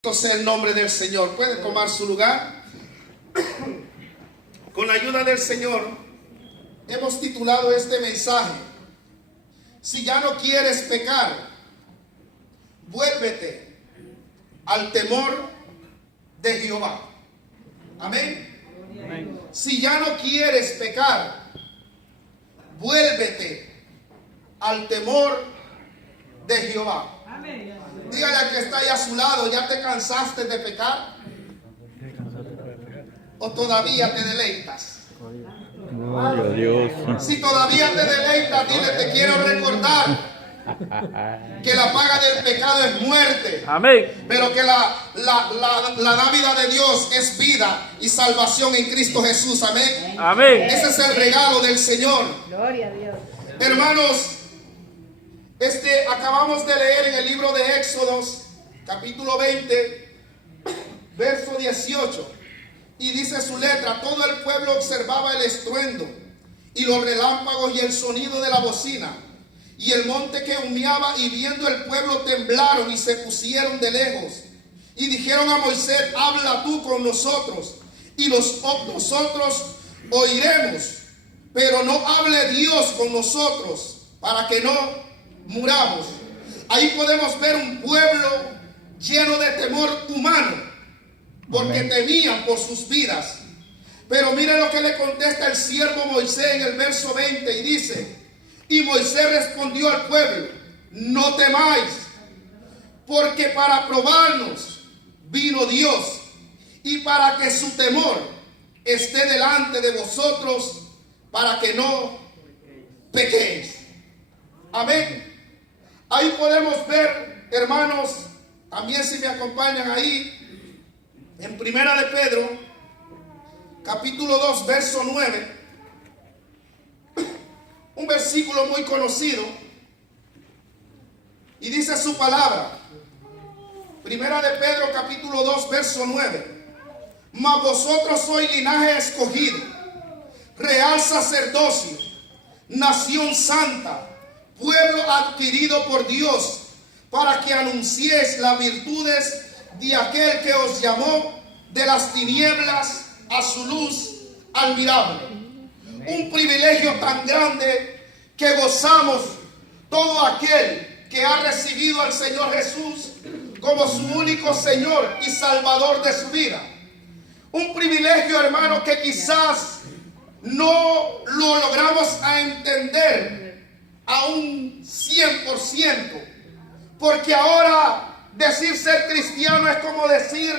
Sea el nombre del Señor. Puede tomar su lugar. Con la ayuda del Señor hemos titulado este mensaje: si ya no quieres pecar, vuélvete al temor de Jehová. Amén. Amén. Si ya no quieres pecar, vuélvete al temor de Jehová. Amén. Dígale al que está ahí a su lado: ¿ya te cansaste de pecar? ¿O todavía te deleitas? Gloria a Dios. Si todavía te deleitas, dile: te quiero recordar que la paga del pecado es muerte. Amén. Pero que la dávida de Dios es vida y salvación en Cristo Jesús. Amén. Amén. Ese es el regalo del Señor. Gloria a Dios. Hermanos, acabamos de leer en el libro de Éxodos, capítulo 20, verso 18. Y dice su letra: todo el pueblo observaba el estruendo y los relámpagos y el sonido de la bocina y el monte que humeaba, y viendo el pueblo temblaron y se pusieron de lejos. Y dijeron a Moisés: habla tú con nosotros y nosotros oiremos, pero no hable Dios con nosotros para que no muramos. Ahí podemos ver un pueblo lleno de temor humano, porque temían por sus vidas. Pero mire lo que le contesta el siervo Moisés en el verso 20, y dice: y Moisés respondió al pueblo: no temáis, porque para probarnos vino Dios, y para que su temor esté delante de vosotros, para que no pequéis. Amén. Ahí podemos ver, hermanos, también si me acompañan ahí, en Primera de Pedro, capítulo 2, verso 9, un versículo muy conocido, y dice su palabra. Primera de Pedro, capítulo 2, verso 9: mas vosotros sois linaje escogido, real sacerdocio, nación santa, pueblo adquirido por Dios, para que anunciéis las virtudes de aquel que os llamó de las tinieblas a su luz admirable. Un privilegio tan grande que gozamos todo aquel que ha recibido al Señor Jesús como su único Señor y Salvador de su vida. Un privilegio, hermano, que quizás no lo logramos a entender a un 100%, porque ahora decir ser cristiano es como decir: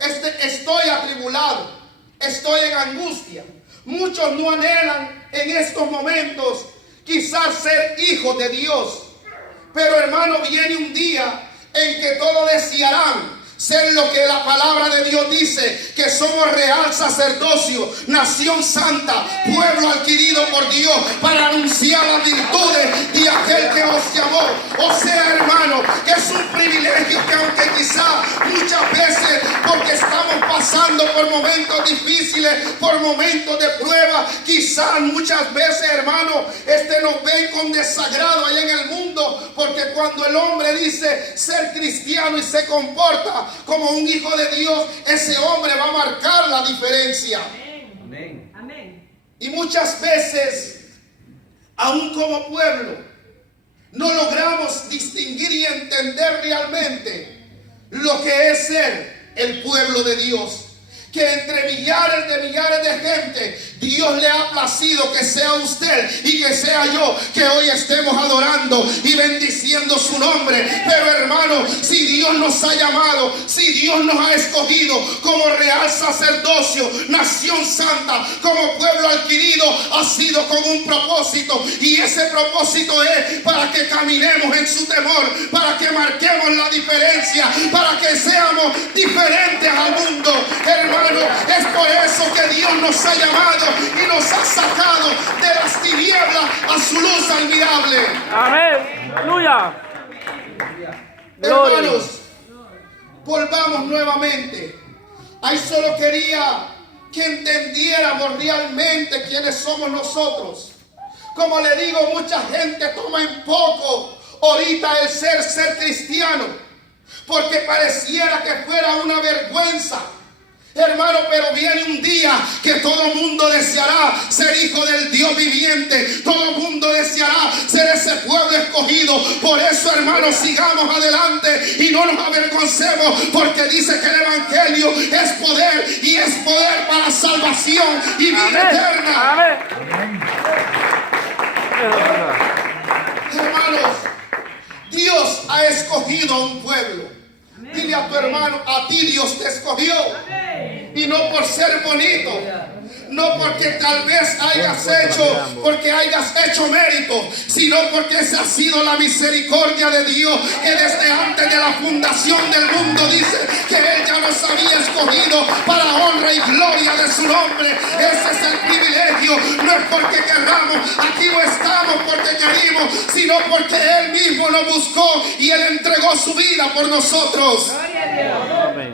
estoy atribulado, estoy en angustia. Muchos no anhelan en estos momentos quizás ser hijos de Dios, pero hermano, viene un día en que todos desearán ser lo que la palabra de Dios dice, que somos real sacerdocio, nación santa, pueblo adquirido por Dios, para anunciar las virtudes de aquel que os llamó. O sea, hermano, que es un privilegio que, aunque quizá muchas veces, porque estamos pasando por momentos difíciles, por momentos de prueba, quizás muchas veces, hermano, nos ven con desagrado allá en el mundo, porque cuando el hombre dice ser cristiano y se comporta como un hijo de Dios, ese hombre va a marcar la diferencia. Amén. Amén. Y muchas veces, aún como pueblo, no logramos distinguir y entender realmente lo que es ser el pueblo de Dios. Que entre millares de gente, Dios le ha placido que sea usted y que sea yo, que hoy estemos adorando y bendiciendo su nombre. Pero hermano, si Dios nos ha llamado, si Dios nos ha escogido como real sacerdocio, nación santa, como pueblo adquirido, ha sido con un propósito, y ese propósito es para que caminemos en su temor, para que marquemos la diferencia, para que seamos diferentes al mundo. Hermano, es por eso que Dios nos ha llamado y nos ha sacado de las tinieblas a su luz admirable. Amén. Aleluya. Hermanos, volvamos nuevamente. Ahí solo quería que entendiéramos realmente quiénes somos nosotros. Como le digo, mucha gente toma en poco ahorita el ser cristiano. porque pareciera que fuera una vergüenza. Hermano, pero viene un día que todo el mundo deseará ser hijo del Dios viviente. Todo el mundo deseará ser ese pueblo escogido. Por eso, hermanos, sigamos adelante y no nos avergoncemos, porque dice que el evangelio es poder, y es poder para salvación y vida eterna. Amén. Hermanos, Dios ha escogido a un pueblo. Dile a tu hermano, a ti Dios te escogió. Y no por ser bonito, no porque tal vez porque hayas hecho mérito, sino porque esa ha sido la misericordia de Dios, que desde antes de la fundación del mundo dice que Él ya nos había escogido para honra y gloria de su nombre. Ese es el privilegio. No es porque querramos, aquí no estamos porque querimos, sino porque Él mismo nos buscó y Él entregó su vida por nosotros.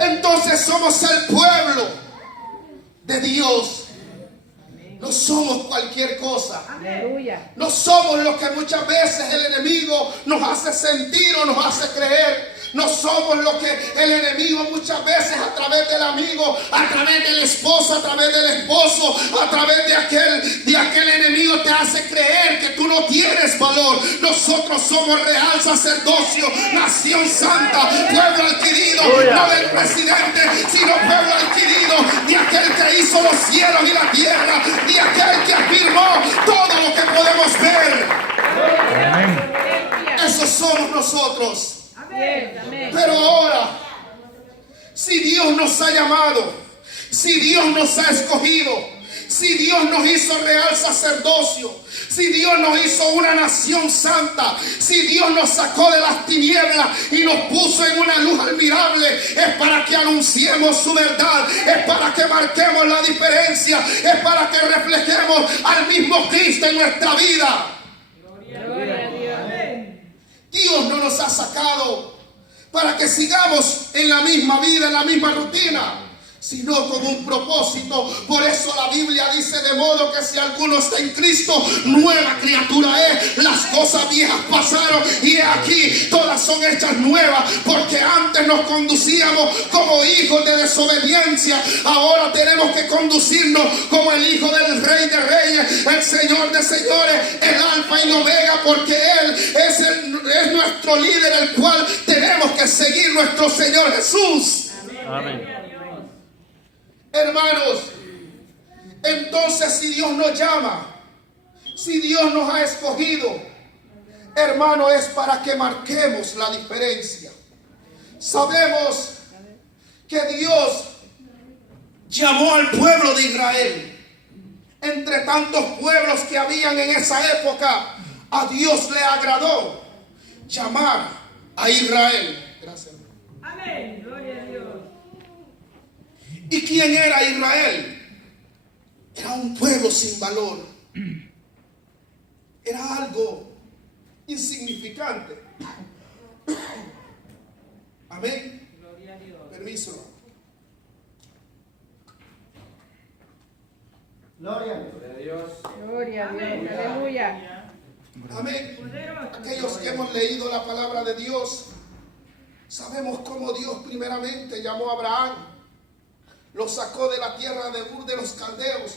Entonces somos el pueblo de Dios. No somos cualquier cosa. Aleluya. No somos lo que muchas veces el enemigo nos hace sentir o nos hace creer. No somos lo que el enemigo muchas veces, a través del amigo, a través del esposo, a través del esposo, a través de aquel enemigo te hace creer que tú no tienes valor. Nosotros somos real sacerdocio, nación santa, pueblo adquirido, no del presidente, sino pueblo adquirido de aquel que hizo los cielos y la tierra, de aquel que afirmó todo lo que podemos ver. Esos somos nosotros. Pero ahora, si Dios nos ha llamado, si Dios nos ha escogido, si Dios nos hizo real sacerdocio, si Dios nos hizo una nación santa, si Dios nos sacó de las tinieblas y nos puso en una luz admirable, es para que anunciemos su verdad, es para que marquemos la diferencia, es para que reflejemos al mismo Cristo en nuestra vida. Gloria a Dios. Dios no nos ha sacado para que sigamos en la misma vida, en la misma rutina, sino con un propósito. Por eso la Biblia dice: de modo que si alguno está en Cristo, nueva criatura es. Las cosas viejas pasaron y aquí todas son hechas nuevas. Porque antes nos conducíamos como hijos de desobediencia, ahora tenemos que conducirnos como el Hijo del Rey de Reyes, el Señor de Señores, el Alfa y Omega, porque Él es nuestro líder, el cual tenemos que seguir, nuestro Señor Jesús. Amén. Hermanos, entonces si Dios nos llama, si Dios nos ha escogido, hermano, es para que marquemos la diferencia. Sabemos que Dios llamó al pueblo de Israel. Entre tantos pueblos que habían en esa época, a Dios le agradó llamar a Israel. Gracias. Amén. Gloria a Dios. ¿Y quién era Israel? Era un pueblo sin valor. Era algo insignificante. Amén. Gloria a Dios. Permiso. Gloria a Dios. Gloria a Dios. Aleluya. Amén. Aquellos que hemos leído la palabra de Dios, sabemos cómo Dios primeramente llamó a Abraham. Lo sacó de la tierra de Ur de los Caldeos,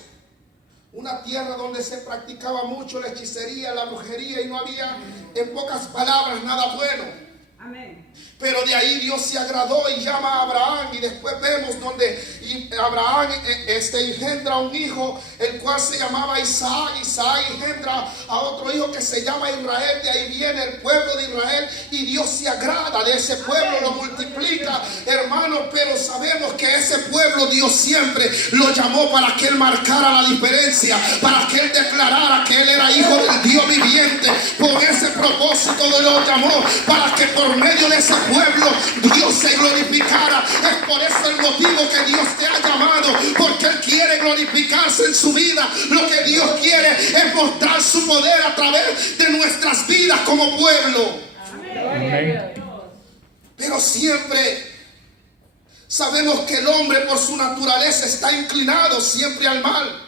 una tierra donde se practicaba mucho la hechicería, la brujería, y no había, en pocas palabras, nada bueno. Amén. Pero de ahí Dios se agradó y llama a Abraham, y después vemos donde Abraham engendra un hijo, el cual se llamaba Isaac. Isaac engendra a otro hijo que se llama Israel. De ahí viene el pueblo de Israel, y Dios se agrada de ese pueblo, lo multiplica, hermanos. Pero sabemos que ese pueblo Dios siempre lo llamó para que él marcara la diferencia, para que él declarara que él era hijo del Dios viviente. Por ese propósito lo llamó, para que por medio de ese pueblo Dios se glorificara. Es por eso el motivo que Dios te ha llamado, porque Él quiere glorificarse en su vida. Lo que Dios quiere es mostrar su poder a través de nuestras vidas como pueblo. Amén. Pero siempre sabemos que el hombre por su naturaleza está inclinado siempre al mal,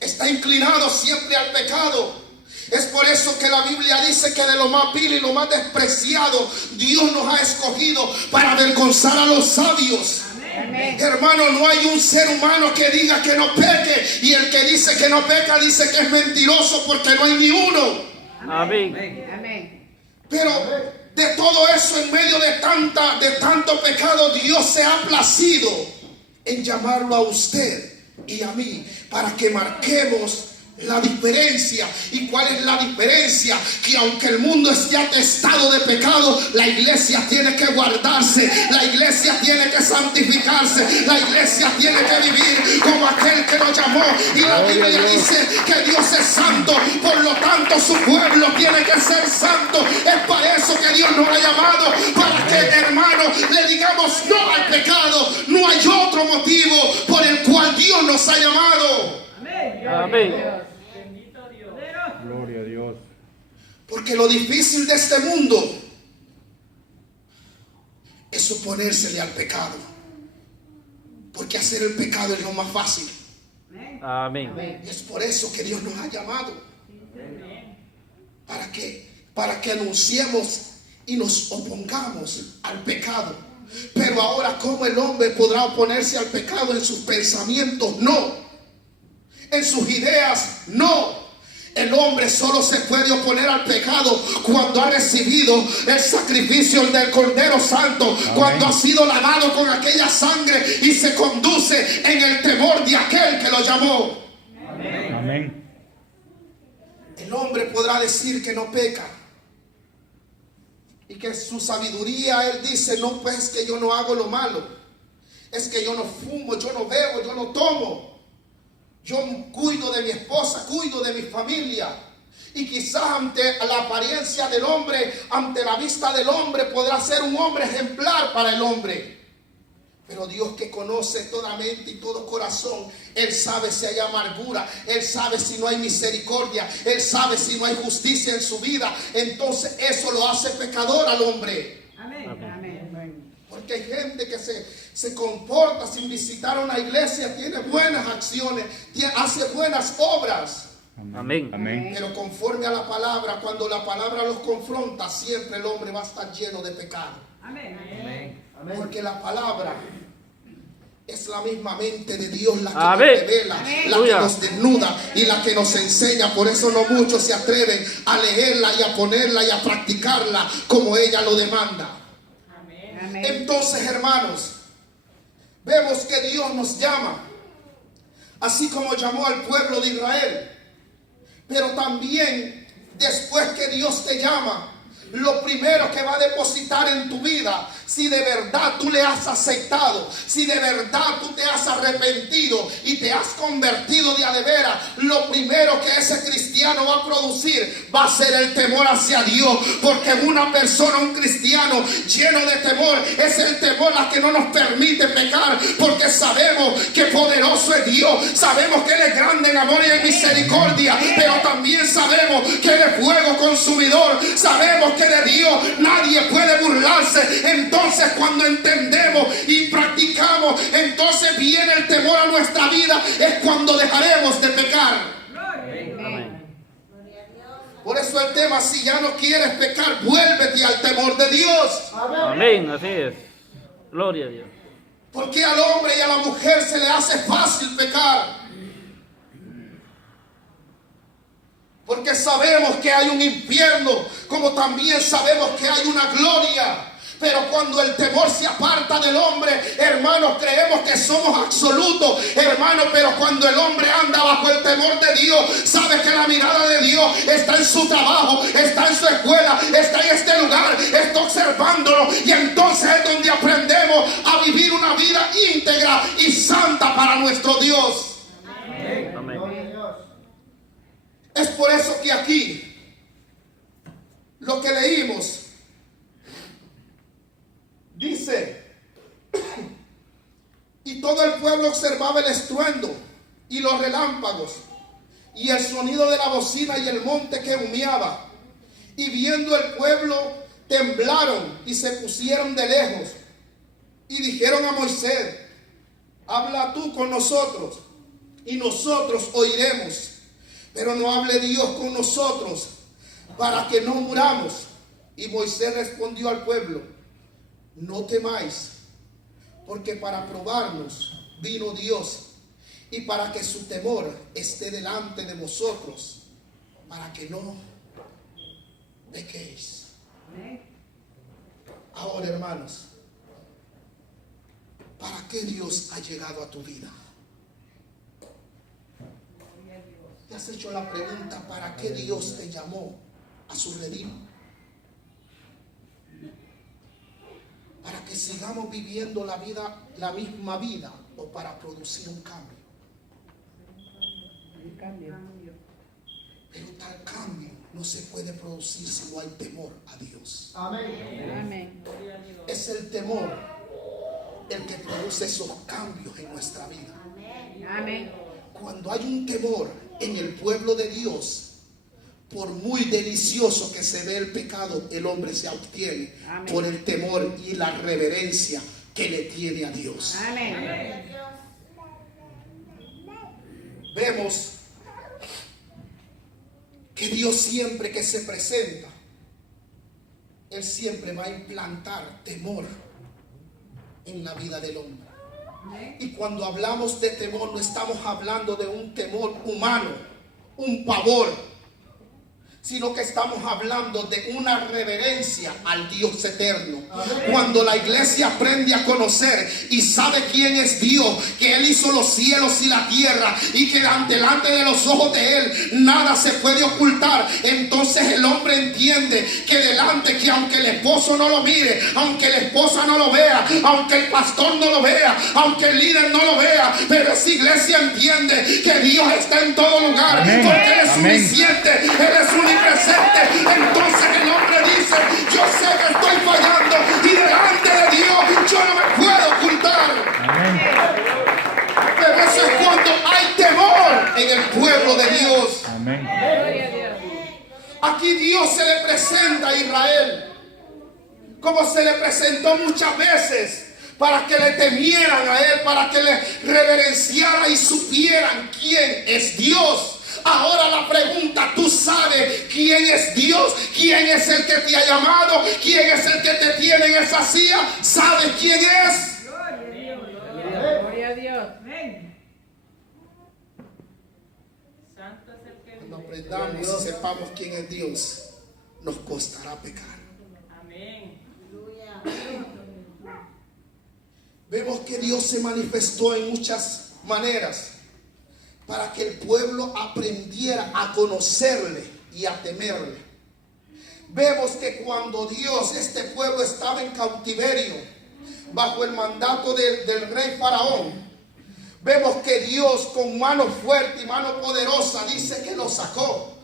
está inclinado siempre al pecado. Es por eso que la Biblia dice que de lo más vil y lo más despreciado Dios nos ha escogido para avergonzar a los sabios. Amén. Hermano, no hay un ser humano que diga que no peque, y el que dice que no peca dice que es mentiroso, porque no hay ni uno. Amén. Amén. Pero de todo eso, en medio de tanto pecado, Dios se ha placido en llamarlo a usted y a mí para que marquemos la diferencia. ¿Y cuál es la diferencia? Que aunque el mundo esté atestado de pecado, la iglesia tiene que guardarse, la iglesia tiene que santificarse, la iglesia tiene que vivir como aquel que nos llamó. Y la Biblia dice que Dios es santo, por lo tanto su pueblo tiene que ser santo. Es para eso que Dios nos ha llamado, para que, hermano, le digamos no al pecado. No hay otro motivo por el cual Dios nos ha llamado. Amén. Gloria a Dios. Porque lo difícil de este mundo es oponérsele al pecado. Porque hacer el pecado es lo más fácil. Amén. Y es por eso que Dios nos ha llamado. Para que anunciemos y nos opongamos al pecado. Pero ahora, ¿cómo el hombre podrá oponerse al pecado? En sus pensamientos, no. En sus ideas, no. El hombre solo se puede oponer al pecado cuando ha recibido el sacrificio del Cordero Santo. Amén. Cuando ha sido lavado con aquella sangre y se conduce en el temor de aquel que lo llamó. Amén. Amén. El hombre podrá decir que no peca y que su sabiduría, él dice, no, pues que yo no hago lo malo, es que yo no fumo, yo no bebo, yo no tomo. Yo cuido de mi esposa, cuido de mi familia. Y quizás ante la apariencia del hombre, ante la vista del hombre, podrá ser un hombre ejemplar para el hombre. Pero Dios, que conoce toda mente y todo corazón, Él sabe si hay amargura, Él sabe si no hay misericordia, Él sabe si no hay justicia en su vida. Entonces eso lo hace pecador al hombre. Amén. Amén. Porque hay gente que se comporta sin visitar una iglesia, tiene buenas acciones, hace buenas obras. Amén. Amén. Pero conforme a la palabra, cuando la palabra los confronta, siempre el hombre va a estar lleno de pecado. Amén. Porque la palabra es la misma mente de Dios, la que Amén. nos revela, Amén. la que nos desnuda y la que nos enseña. Por eso no muchos se atreven a leerla y a ponerla y a practicarla como ella lo demanda. Amén. Entonces, hermanos, vemos que Dios nos llama, así como llamó al pueblo de Israel. Pero también, después que Dios te llama, lo primero que va a depositar en tu vida, si de verdad tú le has aceptado, si de verdad tú te has arrepentido y te has convertido de a de veras, lo primero que ese cristiano va a producir va a ser el temor hacia Dios. Porque una persona, un cristiano lleno de temor, es el temor la que no nos permite pecar, porque sabemos que poderoso es Dios, sabemos que Él es grande en amor y en misericordia, pero también sabemos que Él es fuego consumidor, sabemos que de Dios nadie puede burlarse. Entonces, cuando entendemos y practicamos, entonces viene el temor a nuestra vida, es cuando dejaremos de pecar. Amén. Por eso el tema, si ya no quieres pecar, vuélvete al temor de Dios. Amén. Así es. Gloria a Dios. Porque al hombre y a la mujer se le hace fácil pecar. Porque sabemos que hay un infierno, como también sabemos que hay una gloria. Pero cuando el temor se aparta del hombre, hermanos, creemos que somos absolutos, hermanos. Pero cuando el hombre anda bajo el temor de Dios, sabe que la mirada de Dios está en su trabajo, está en su escuela, está en este lugar, está observándolo. Y entonces es donde aprendemos a vivir una vida íntegra y santa para nuestro Dios. Amén. Es por eso que aquí, lo que leímos, dice, y todo el pueblo observaba el estruendo y los relámpagos y el sonido de la bocina y el monte que humeaba. Y viendo el pueblo, temblaron y se pusieron de lejos. Y dijeron a Moisés, habla tú con nosotros y nosotros oiremos. Pero no hable Dios con nosotros para que no muramos. Y Moisés respondió al pueblo: no temáis, porque para probarnos vino Dios, y para que su temor esté delante de vosotros, para que no pequéis. Ahora, hermanos, ¿para qué Dios ha llegado a tu vida? ¿Te has hecho la pregunta para qué Dios te llamó a su redil? ¿Para que sigamos viviendo la vida, la misma vida, o para producir un cambio? Un cambio. Pero tal cambio no se puede producir si no hay temor a Dios. Amén. Es el temor el que produce esos cambios en nuestra vida. Amén. Cuando hay un temor en el pueblo de Dios, por muy delicioso que se ve el pecado, el hombre se obtiene. Amén. Por el temor y la reverencia que le tiene a Dios. Amén. Vemos que Dios, siempre que se presenta, Él siempre va a implantar temor en la vida del hombre. Y cuando hablamos de temor, no estamos hablando de un temor humano, un pavor, sino que estamos hablando de una reverencia al Dios eterno. Cuando la iglesia aprende a conocer y sabe quién es Dios, que Él hizo los cielos y la tierra, y que delante de los ojos de Él nada se puede ocultar, entonces el hombre entiende que delante, que aunque el esposo no lo mire, aunque la esposa no lo vea, aunque el pastor no lo vea, aunque el líder no lo vea, pero esa iglesia entiende que Dios está en todo lugar. Amén. Porque Él es Amén. suficiente, Él es omnipresente. Entonces el hombre dice: yo sé que estoy fallando, y delante de Dios yo no me puedo ocultar. Amén. Pero eso es cuando hay temor en el pueblo de Dios. Amén. Gloria a Dios. Aquí Dios se le presenta a Israel, como se le presentó muchas veces, para que le temieran a Él, para que le reverenciaran y supieran quién es Dios. Ahora la pregunta: ¿tú sabes quién es Dios? ¿Quién es el que te ha llamado? ¿Quién es el que te tiene en esa silla? ¿Sabes quién es? Gloria a Dios. Cuando aprendamos y sepamos quién es Dios, nos costará pecar. Vemos que Dios se manifestó en muchas maneras para que el pueblo aprendiera a conocerle y a temerle. Vemos que cuando Dios, este pueblo estaba en cautiverio bajo el mandato del rey Faraón, vemos que Dios con mano fuerte y mano poderosa dice que lo sacó,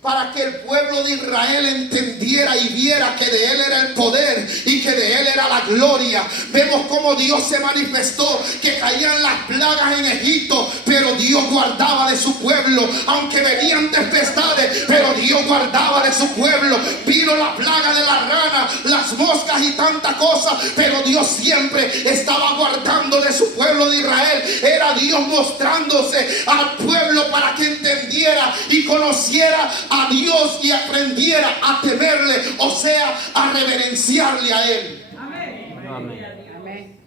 para que el pueblo de Israel entendiera y viera que de Él era el poder y que de Él era la gloria. Vemos cómo Dios se manifestó, que caían las plagas en Egipto, pero Dios guardaba de su pueblo. Aunque venían tempestades, pero Dios guardaba de su pueblo. Vino la plaga de la rana, las moscas y tanta cosa, pero Dios siempre estaba guardando de su pueblo de Israel. Era Dios mostrándose al pueblo para que entendiera y conociera a Dios y aprendiera a temerle, o sea, a reverenciarle a Él. Amén.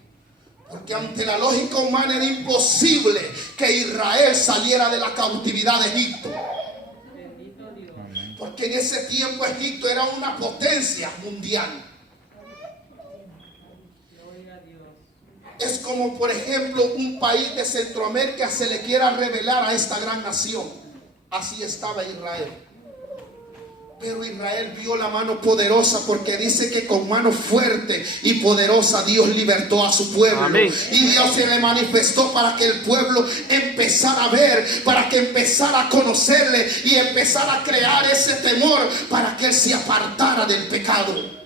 Porque ante la lógica humana era imposible que Israel saliera de la cautividad de Egipto. Porque en ese tiempo Egipto era una potencia mundial. Es como, por ejemplo, un país de Centroamérica se le quiera revelar a esta gran nación. Así estaba Israel. Pero Israel vio la mano poderosa, porque dice que con mano fuerte y poderosa Dios libertó a su pueblo. Amén. Y Dios se le manifestó para que el pueblo empezara a ver, para que empezara a conocerle y empezara a crear ese temor, para que él se apartara del pecado.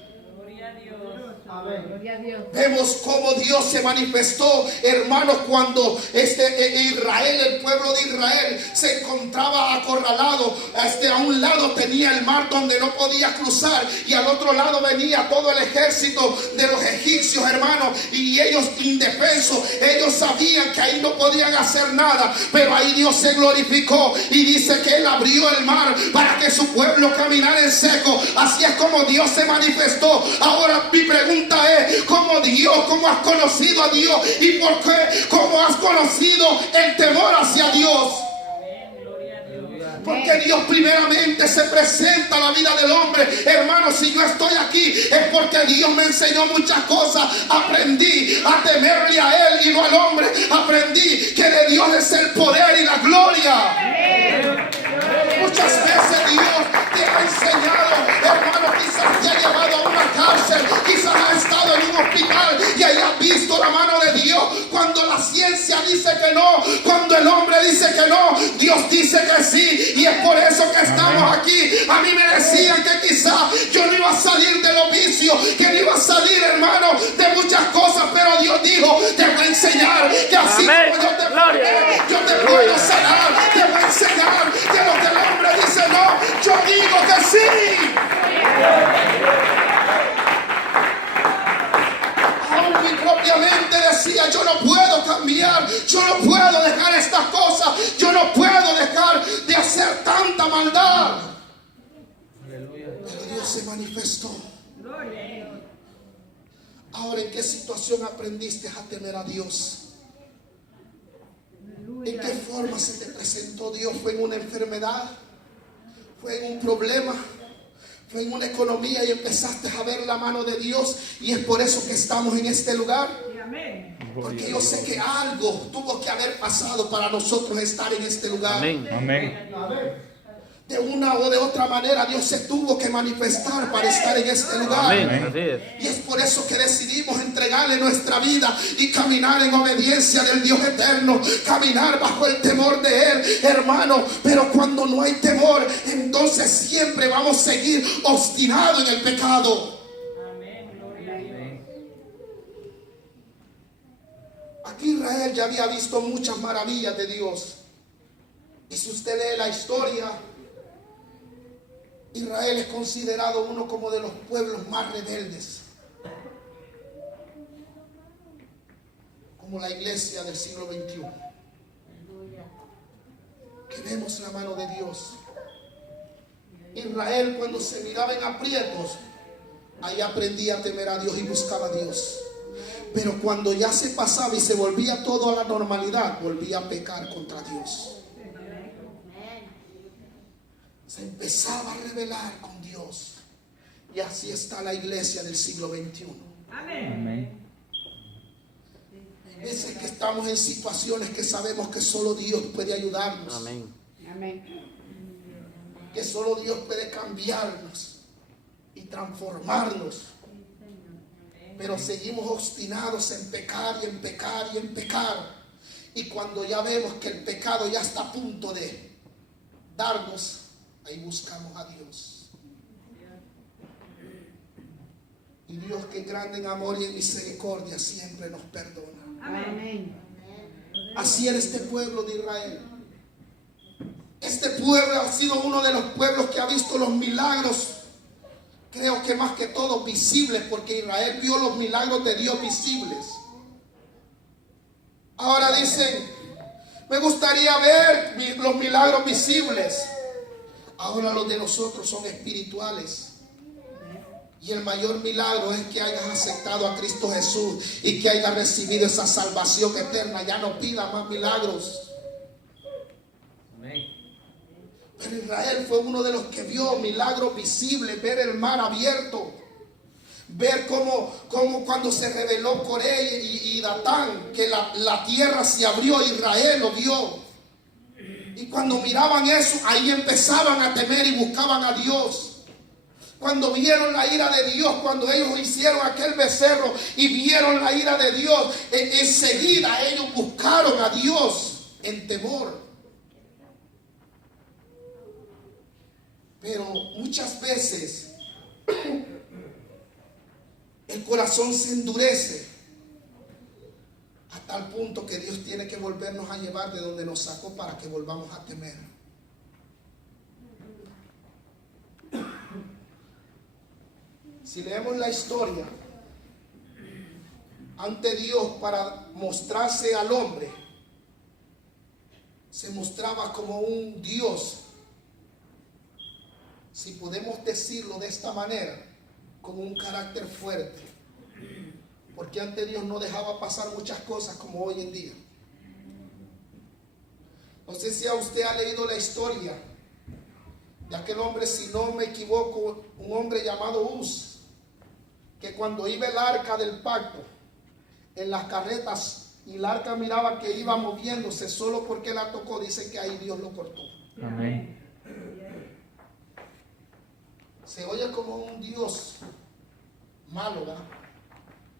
Gloria a Dios. Vemos cómo Dios se manifestó, hermanos, cuando Israel, el pueblo de Israel, se encontraba acorralado. A un lado tenía el mar donde no podía cruzar, y al otro lado venía todo el ejército de los egipcios, hermanos, y ellos indefensos. Ellos sabían que ahí no podían hacer nada, pero ahí Dios se glorificó y dice que Él abrió el mar para que su pueblo caminara en seco. Así es como Dios se manifestó. Ahora mi pregunta es: ¿cómo has conocido a Dios? ¿Y por qué? ¿Cómo has conocido el temor hacia Dios? Porque Dios primeramente se presenta a la vida del hombre. Hermanos, si yo estoy aquí es porque Dios me enseñó muchas cosas. Aprendí a temerle a Él y no al hombre. Aprendí que de Dios es el poder y la gloria. Muchas veces Dios te ha enseñado, hermano, quizás te ha llevado a una cárcel, quizás ha estado en un hospital y ahí has visto la mano de Dios. Cuando la ciencia dice que no, cuando el hombre dice que no, Dios dice que sí, y es por eso que estamos aquí. A mí me decían que quizás yo no iba a salir de los vicios, que no iba a salir, hermano, de muchas cosas, pero Dios dijo: te voy a enseñar que así como yo te puedo sanar, te voy a enseñar que lo que el hombre dice no, yo digo que sí. Aún mi propia mente decía: yo no puedo cambiar, yo no puedo dejar estas cosas, yo no puedo dejar de hacer tanta maldad. Pero Dios se manifestó. Ahora, ¿en qué situación aprendiste a temer a Dios? ¿En qué forma se te presentó Dios? ¿Fue en una enfermedad? ¿Fue en un problema? ¿Fue en una economía y empezaste a ver la mano de Dios? Y es por eso que estamos en este lugar. Porque yo sé que algo tuvo que haber pasado para nosotros estar en este lugar. Amén. Amén. De una o de otra manera Dios se tuvo que manifestar para estar en este lugar. Amén. Así es. Y es por eso que decidimos entregarle nuestra vida y caminar en obediencia del Dios eterno, caminar bajo el temor de Él, hermano. Pero cuando no hay temor, entonces siempre vamos a seguir obstinados en el pecado. Aquí Israel ya había visto muchas maravillas de Dios. Y si usted lee la historia, Israel es considerado uno como de los pueblos más rebeldes, como la iglesia del siglo XXI, que vemos la mano de Dios. Israel, cuando se miraba en aprietos, ahí aprendía a temer a Dios y buscaba a Dios. Pero cuando ya se pasaba y se volvía todo a la normalidad, volvía a pecar contra Dios. Se empezaba a rebelar con Dios. Y así está la iglesia del siglo XXI. Amén. Hay veces que estamos en situaciones que sabemos que solo Dios puede ayudarnos. Amén. Amén. Que solo Dios puede cambiarnos y transformarnos. Pero seguimos obstinados en pecar y en pecar y en pecar. Y cuando ya vemos que el pecado ya está a punto de darnos, ahí buscamos a Dios. Y Dios, que es grande en amor y en misericordia, siempre nos perdona. Amén. Así era este pueblo de Israel. Este pueblo ha sido uno de los pueblos que ha visto los milagros, creo que más que todo visibles, porque Israel vio los milagros de Dios visibles. Ahora dicen: me gustaría ver los milagros visibles. Ahora los de nosotros son espirituales. Y el mayor milagro es que hayas aceptado a Cristo Jesús y que hayas recibido esa salvación eterna. Ya no pida más milagros. Amén. Pero Israel fue uno de los que vio milagros visibles. Ver el mar abierto. Ver cómo cuando se rebeló Coré y Datán, que la tierra se abrió. Israel lo vio. Y cuando miraban eso, ahí empezaban a temer y buscaban a Dios. Cuando vieron la ira de Dios, cuando ellos hicieron aquel becerro y vieron la ira de Dios, enseguida ellos buscaron a Dios en temor. Pero muchas veces el corazón se endurece a tal punto que Dios tiene que volvernos a llevar de donde nos sacó para que volvamos a temer. Si leemos la historia, ante Dios, para mostrarse al hombre, se mostraba como un Dios, si podemos decirlo de esta manera, con un carácter fuerte, porque ante Dios no dejaba pasar muchas cosas como hoy en día. No sé si a usted ha leído la historia de aquel hombre, si no me equivoco, un hombre llamado Uz, que cuando iba el arca del pacto en las carretas y el arca miraba que iba moviéndose solo porque la tocó, dice que ahí Dios lo cortó. Amén. Se oye como un Dios malo, ¿verdad?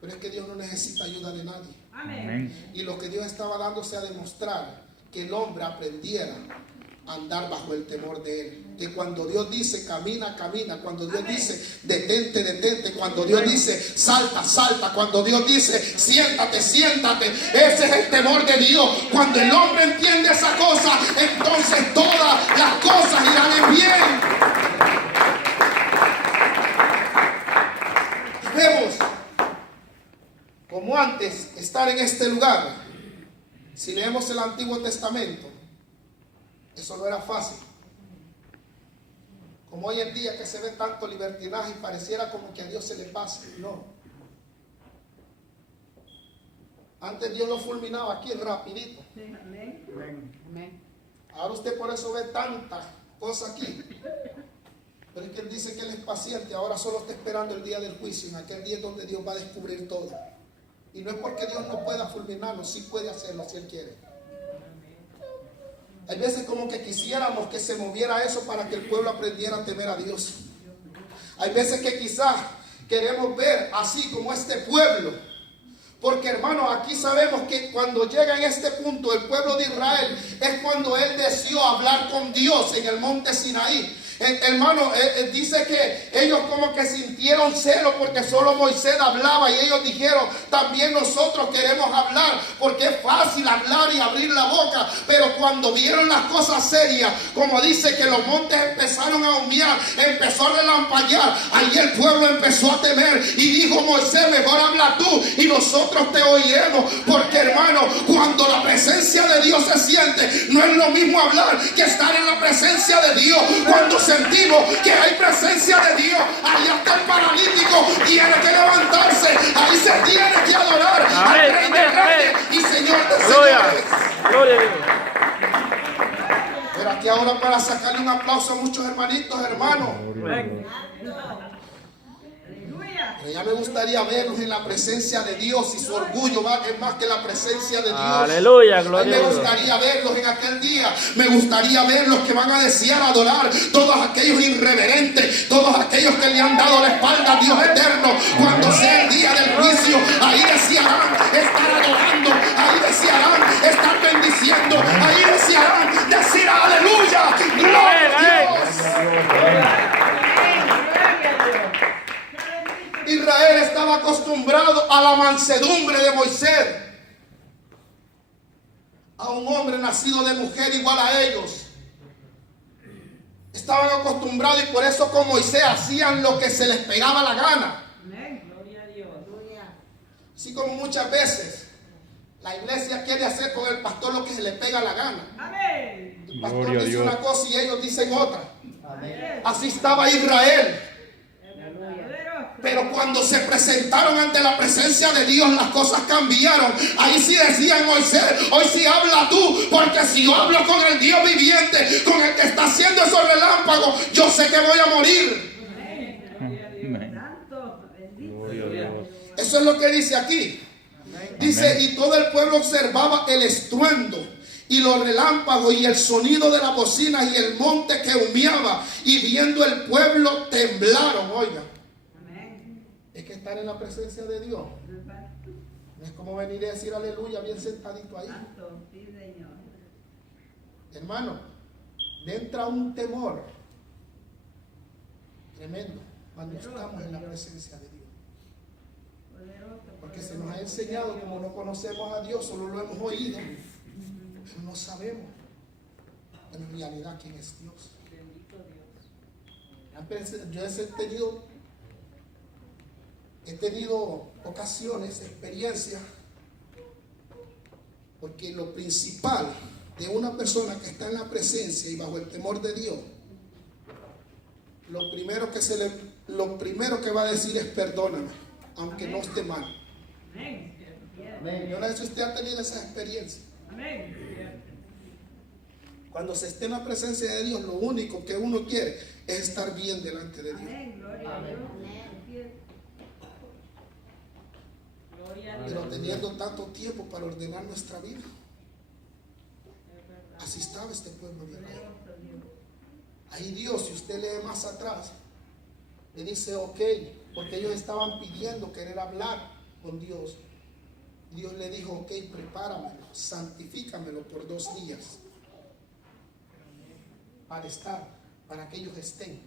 Pero es que Dios no necesita ayuda de nadie. Amén. Y lo que Dios estaba dándose a demostrar, que el hombre aprendiera a andar bajo el temor de Él. Que cuando Dios dice camina, camina. Cuando Dios dice detente, detente. Cuando Dios dice salta, salta. Cuando Dios dice siéntate, siéntate. Ese es el temor de Dios. Cuando el hombre entiende esa cosa, entonces todas las cosas irán en bien. Vemos como antes estar en este lugar. Si leemos el Antiguo Testamento, eso no era fácil. Como hoy en día que se ve tanto libertinaje y pareciera como que a Dios se le pase. No. Antes Dios lo fulminaba aquí rapidito. Amén. Ahora usted por eso ve tanta cosa aquí. Pero es que Él dice que Él es paciente. Ahora solo está esperando el día del juicio. En aquel día es donde Dios va a descubrir todo. Y no es porque Dios no pueda fulminarlo. Sí puede hacerlo si Él quiere. Hay veces como que quisiéramos que se moviera eso para que el pueblo aprendiera a temer a Dios. Hay veces que quizás queremos ver así como este pueblo. Porque hermano, aquí sabemos que cuando llega en este punto el pueblo de Israel es cuando Él deseó hablar con Dios en el monte Sinaí. Hermano, dice que ellos como que sintieron celo porque solo Moisés hablaba y ellos dijeron, también nosotros queremos hablar porque es fácil hablar y abrir la boca, pero cuando vieron las cosas serias, como dice que los montes empezaron a humear, empezó a relampaguear, ahí el pueblo empezó a temer y dijo Moisés, mejor habla tú y nosotros te oiremos, porque hermano, cuando la presencia de Dios se siente, no es lo mismo hablar que estar en la presencia de Dios. Cuando sentimos que hay presencia de Dios, ahí está el paralítico, tiene que levantarse, ahí se tiene que adorar al Rey de Reyes y Señor de Señores. Gloria a Dios. Pero aquí ahora para sacarle un aplauso a muchos hermanitos, hermanos. Amén. Pero ya me gustaría verlos en la presencia de Dios y su orgullo es más que la presencia de Dios. Aleluya, gloria a Me Dios. gustaría verlos en aquel día. Me gustaría verlos que van a desear adorar. Todos aquellos irreverentes, todos aquellos que le han dado la espalda a Dios eterno. Cuando sea el día del juicio, ahí desearán estar adorando, ahí desearán estar bendiciendo, ahí desearán decir aleluya, gloria a Dios. Israel estaba acostumbrado a la mansedumbre de Moisés, a un hombre nacido de mujer igual a ellos. Estaban acostumbrados y por eso con Moisés hacían lo que se les pegaba la gana. Así como muchas veces la iglesia quiere hacer con el pastor lo que se le pega la gana. El pastor dice una cosa y ellos dicen otra. Así estaba Israel. Pero cuando se presentaron ante la presencia de Dios, las cosas cambiaron. Ahí sí decían Moisés, hoy sí habla tú, porque si yo hablo con el Dios viviente, con el que está haciendo esos relámpagos, yo sé que voy a morir. Eso es lo que dice aquí. Dice, y todo el pueblo observaba el estruendo y los relámpagos y el sonido de las bocinas y el monte que humeaba, y viendo el pueblo temblaron. Oiga, es que estar en la presencia de Dios no es como venir y decir aleluya bien sentadito ahí. Hermano, le entra un temor tremendo cuando estamos en la presencia de Dios. Porque se nos ha enseñado, como no conocemos a Dios, solo lo hemos oído, pero no sabemos en realidad quién es Dios. Yo he tenido ocasiones, experiencias, porque lo principal de una persona que está en la presencia y bajo el temor de Dios, lo primero que va a decir es perdóname, aunque no esté mal. Yo no sé si usted ha tenido esa experiencia. Cuando se esté en la presencia de Dios, lo único que uno quiere es estar bien delante de Dios. Pero teniendo tanto tiempo para ordenar nuestra vida, así estaba este pueblo de Israel. Ahí Dios, si usted lee más atrás, le dice ok, porque ellos estaban pidiendo querer hablar con Dios. Dios le dijo ok, prepáramelo, santifícamelo por 2 días para que ellos estén.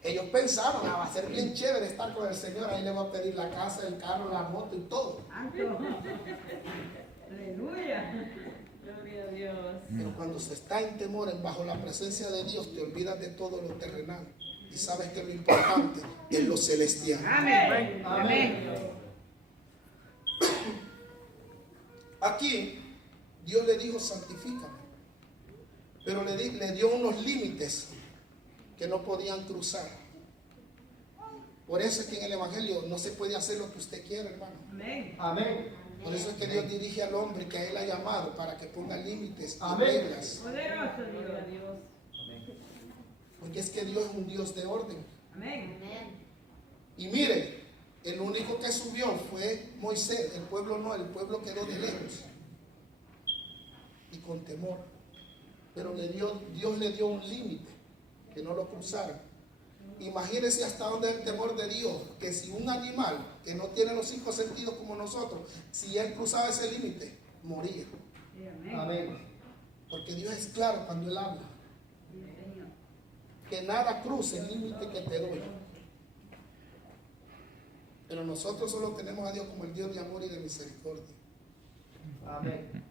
Ellos pensaron, va a ser bien chévere estar con el Señor, ahí le va a pedir la casa, el carro, la moto y todo. Aleluya. Gloria a Dios. Pero cuando se está en temor, bajo la presencia de Dios, te olvidas de todo lo terrenal y sabes que lo importante es lo celestial. Amén. Amén. Aquí Dios le dijo santifícame, pero le dio unos límites que no podían cruzar. Por eso es que en el Evangelio no se puede hacer lo que usted quiera, hermano. Amén. Amén. Por eso es que Dios dirige al hombre que a él ha llamado para que ponga límites y reglas. Poderoso Dios. Porque es que Dios es un Dios de orden. Amén. Y miren, el único que subió fue Moisés. El pueblo no, el pueblo quedó de lejos y con temor. Pero Dios le dio un límite, que no lo cruzara. Imagínense hasta dónde es el temor de Dios, que si un animal que no tiene los 5 sentidos como nosotros, si él cruzaba ese límite, moría. Amén. Porque Dios es claro cuando él habla. Que nada cruce el límite que te doy. Pero nosotros solo tenemos a Dios como el Dios de amor y de misericordia. Amén.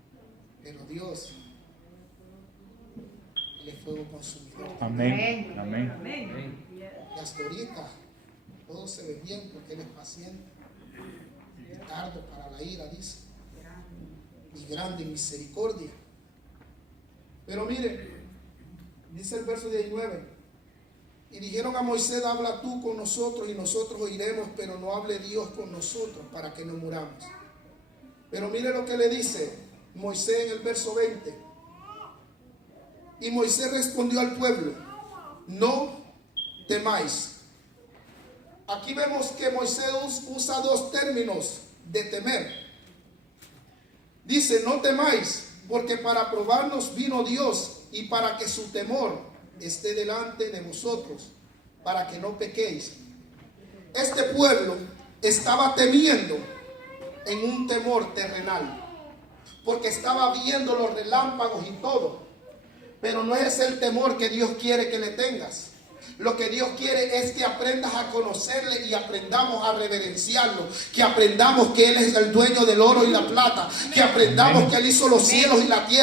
Pero Dios, Él es fuego consumidor. Amén. Amén. Amén. Amén. Y hasta ahorita todo se ve bien porque Él es paciente y tardo para la ira, dice, y grande en misericordia. Pero mire, dice el verso 19: y dijeron a Moisés, habla tú con nosotros y nosotros oiremos, pero no hable Dios con nosotros para que no muramos. Pero mire lo que le dice Moisés en el verso 20: y Moisés respondió al pueblo, no temáis. Aquí vemos que Moisés usa 2 términos de temer. Dice, no temáis, porque para probarnos vino Dios y para que su temor esté delante de vosotros, para que no pequéis. Este pueblo estaba temiendo en un temor terrenal, porque estaba viendo los relámpagos y todo. Pero no es el temor que Dios quiere que le tengas. Lo que Dios quiere es que aprendas a conocerle y aprendamos a reverenciarlo. Que aprendamos que Él es el dueño del oro y la plata. Que aprendamos que Él hizo los cielos y la tierra.